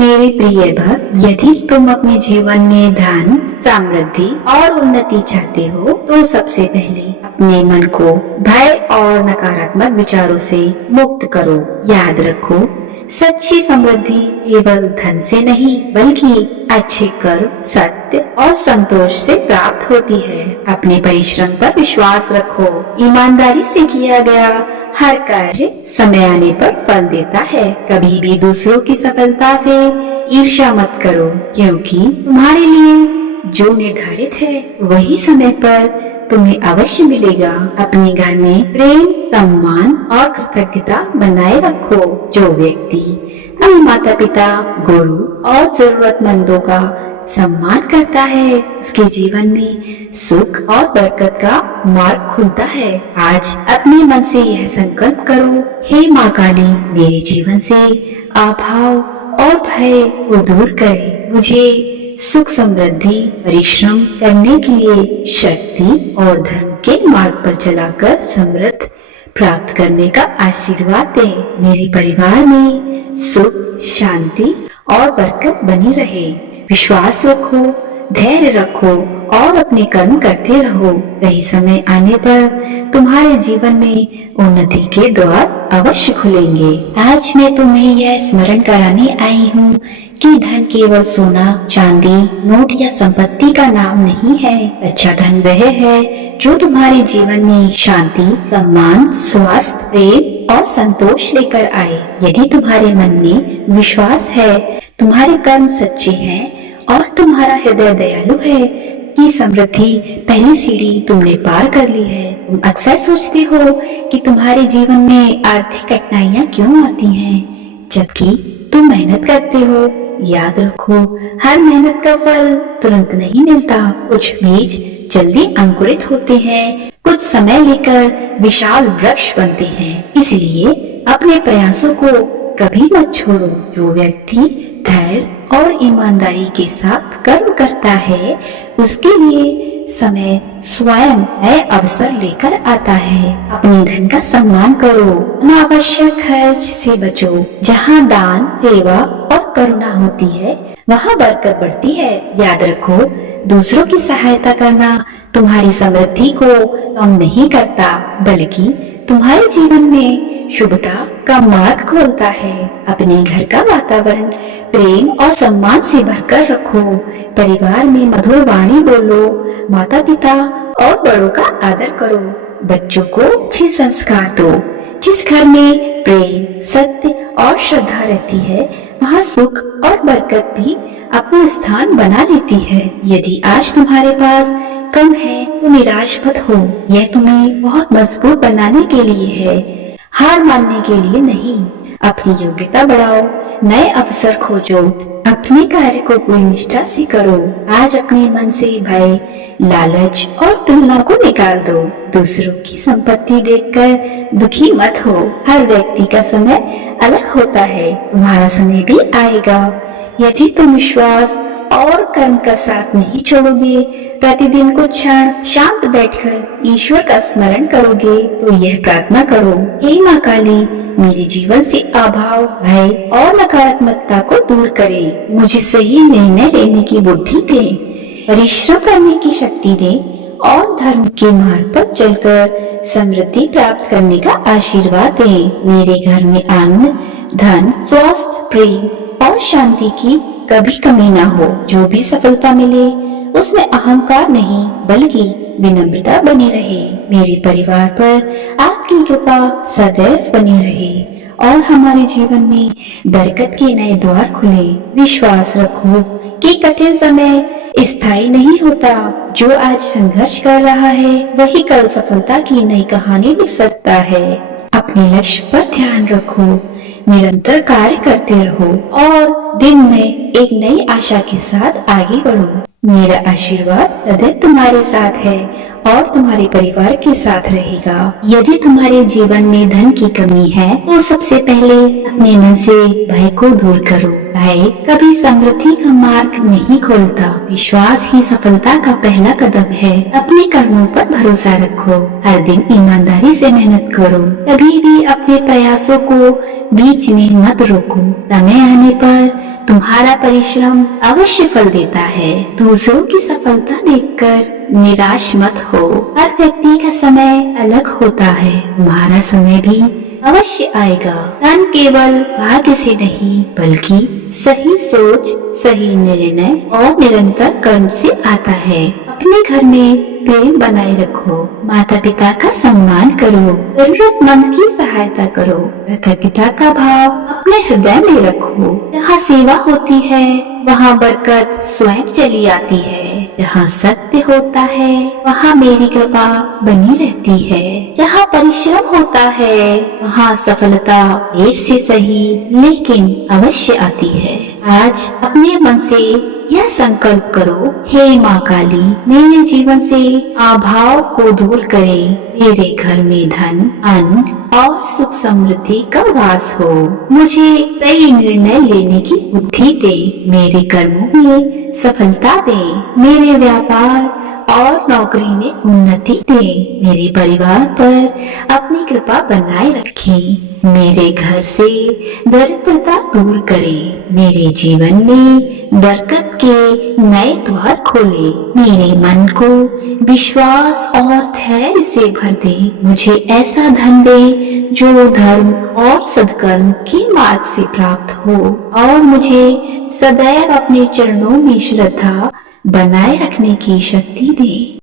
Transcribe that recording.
मेरे प्रिय भक्त, यदि तुम अपने जीवन में धन, समृद्धि और उन्नति चाहते हो तो सबसे पहले अपने मन को भय और नकारात्मक विचारों से मुक्त करो। याद रखो, सच्ची समृद्धि केवल धन से नहीं बल्कि अच्छे कर्म, सत्य और संतोष से प्राप्त होती है। अपने परिश्रम पर विश्वास रखो। ईमानदारी से किया गया हर कार्य समय आने पर फल देता है। कभी भी दूसरों की सफलता से ईर्ष्या मत करो, क्योंकि तुम्हारे लिए जो निर्धारित है वही समय पर तुम्हें अवश्य मिलेगा। अपने घर में प्रेम, सम्मान और कृतज्ञता बनाए रखो। जो व्यक्ति अपने माता पिता, गुरु और जरूरतमंदों का सम्मान करता है, उसके जीवन में सुख और बरकत का मार्ग खुलता है। आज अपने मन से यह संकल्प करो, हे माँ काली, मेरे जीवन से अभाव और भय को दूर करे। मुझे सुख, समृद्धि, परिश्रम करने के लिए शक्ति और धर्म के मार्ग पर चलाकर समृद्ध प्राप्त करने का आशीर्वाद दे। मेरे परिवार में सुख, शांति और बरकत बनी रहे। विश्वास रखो, धैर्य रखो और अपने कर्म करते रहो। सही समय आने पर तुम्हारे जीवन में उन्नति के द्वार अवश्य खुलेंगे। आज मैं तुम्हें यह स्मरण कराने आई हूँ कि धन केवल सोना, चांदी, नोट या संपत्ति का नाम नहीं है। अच्छा धन वह है जो तुम्हारे जीवन में शांति, सम्मान, स्वास्थ्य, प्रेम और संतोष लेकर आए। यदि तुम्हारे मन में विश्वास है, तुम्हारे कर्म सच्चे हैं और तुम्हारा हृदय दयालु है कि समृद्धि पहली सीढ़ी तुमने पार कर ली है। तुम अक्सर सोचते हो कि तुम्हारे जीवन में आर्थिक कठिनाइयाँ क्यों आती हैं, जबकि तुम मेहनत करते हो। याद रखो, हर मेहनत का फल तुरंत नहीं मिलता। कुछ बीज जल्दी अंकुरित होते हैं, कुछ समय लेकर विशाल वृक्ष बनते हैं। इसलिए अपने प्रयासों को कभी मत छोड़ो। जो व्यक्ति धैर्य और ईमानदारी के साथ कर्म करता है, उसके लिए समय स्वयं नए अवसर लेकर आता है। अपने धन का सम्मान करो, अनावश्यक खर्च से बचो। जहाँ दान, सेवा और करुणा होती है, वहाँ बरकत बढ़ती है। याद रखो, दूसरों की सहायता करना तुम्हारी समृद्धि को कम नहीं करता, बल्कि तुम्हारे जीवन में शुभता का मार्ग खोलता है। अपने घर का वातावरण प्रेम और सम्मान से भरकर रखो। परिवार में मधुर वाणी बोलो। माता पिता और बड़ों का आदर करो। बच्चों को अच्छे संस्कार दो। जिस घर में प्रेम, सत्य और श्रद्धा रहती है, वहाँ सुख और बरकत भी अपना स्थान बना लेती है। यदि आज तुम्हारे पास कम है तो निराश मत हो। यह तुम्हें बहुत मजबूत बनाने के लिए है, हार मानने के लिए नहीं। अपनी योग्यता बढ़ाओ, नए अवसर खोजो, अपने कार्य को पूरी निष्ठा से करो। आज अपने मन से भय, लालच और तुलना को निकाल दो। दूसरों की संपत्ति देखकर दुखी मत हो। हर व्यक्ति का समय अलग होता है, तुम्हारा समय भी आएगा। यदि तुम विश्वास और कर्म का साथ नहीं छोड़ोगे, प्रतिदिन कुछ क्षण शांत बैठकर ईश्वर का स्मरण करोगे, तो यह प्रार्थना करो, हे माँ काली, मेरे जीवन से अभाव, भय और नकारात्मकता को दूर करे। मुझे सही निर्णय लेने की बुद्धि दे, परिश्रम करने की शक्ति दे और धर्म के मार्ग पर चलकर समृद्धि प्राप्त करने का आशीर्वाद दे। मेरे घर में अन्न, धन, स्वास्थ्य, प्रेम और शांति की कभी कमी ना हो। जो भी सफलता मिले उसमें अहंकार नहीं बल्कि विनम्रता बनी रहे। मेरे परिवार पर आपकी कृपा सदैव बनी रहे और हमारे जीवन में बरकत के नए द्वार खुले। विश्वास रखो कि कठिन समय स्थायी नहीं होता। जो आज संघर्ष कर रहा है वही कल सफलता की नई कहानी लिख सकता है। अपने लक्ष्य पर ध्यान रखो, निरंतर कार्य करते रहो और दिन में एक नई आशा के साथ आगे बढ़ो। मेरा आशीर्वाद सदैव तुम्हारे साथ है और तुम्हारे परिवार के साथ रहेगा। यदि तुम्हारे जीवन में धन की कमी है तो सबसे पहले अपने मन से भय को दूर करो। भय कभी समृद्धि का मार्ग नहीं खोलता। विश्वास ही सफलता का पहला कदम है। अपने कर्मों पर भरोसा रखो, हर दिन ईमानदारी से मेहनत करो। कभी भी अपने प्रयासों को बीच में मत रोको। समय आने पर तुम्हारा परिश्रम अवश्य फल देता है। दूसरों की सफलता देखकर निराश मत हो। हर व्यक्ति का समय अलग होता है, तुम्हारा समय भी अवश्य आएगा। धन केवल भाग्य से नहीं बल्कि सही सोच, सही निर्णय और निरंतर कर्म से आता है। अपने घर में प्रेम बनाए रखो, माता पिता का सम्मान करो, जरूरतमंद की सहायता करो, कृतज्ञता का भाव अपने हृदय में रखो। जहाँ सेवा होती है वहाँ बरकत स्वयं चली आती है। जहाँ सत्य होता है वहाँ मेरी कृपा बनी रहती है। जहाँ परिश्रम होता है वहाँ सफलता देर से सही लेकिन अवश्य आती है। आज अपने मन से यह संकल्प करो, हे माँ काली, मेरे जीवन से अभाव को दूर करे, मेरे घर में धन, अन्न और सुख समृद्धि का वास हो। मुझे सही निर्णय लेने की बुद्धि दे, मेरे कर्मों में सफलता दे, मेरे व्यापार और नौकरी में उन्नति दे, मेरे परिवार पर अपनी कृपा बनाए रखे, मेरे घर से दरिद्रता दूर करे, मेरे जीवन में बरकत के नए द्वार खोले, मेरे मन को विश्वास और धैर्य से भर दे। मुझे ऐसा धन दे जो धर्म और सद्कर्म के मार्ग से प्राप्त हो और मुझे सदैव अपने चरणों में श्रद्धा बनाए रखने की शक्ति दे।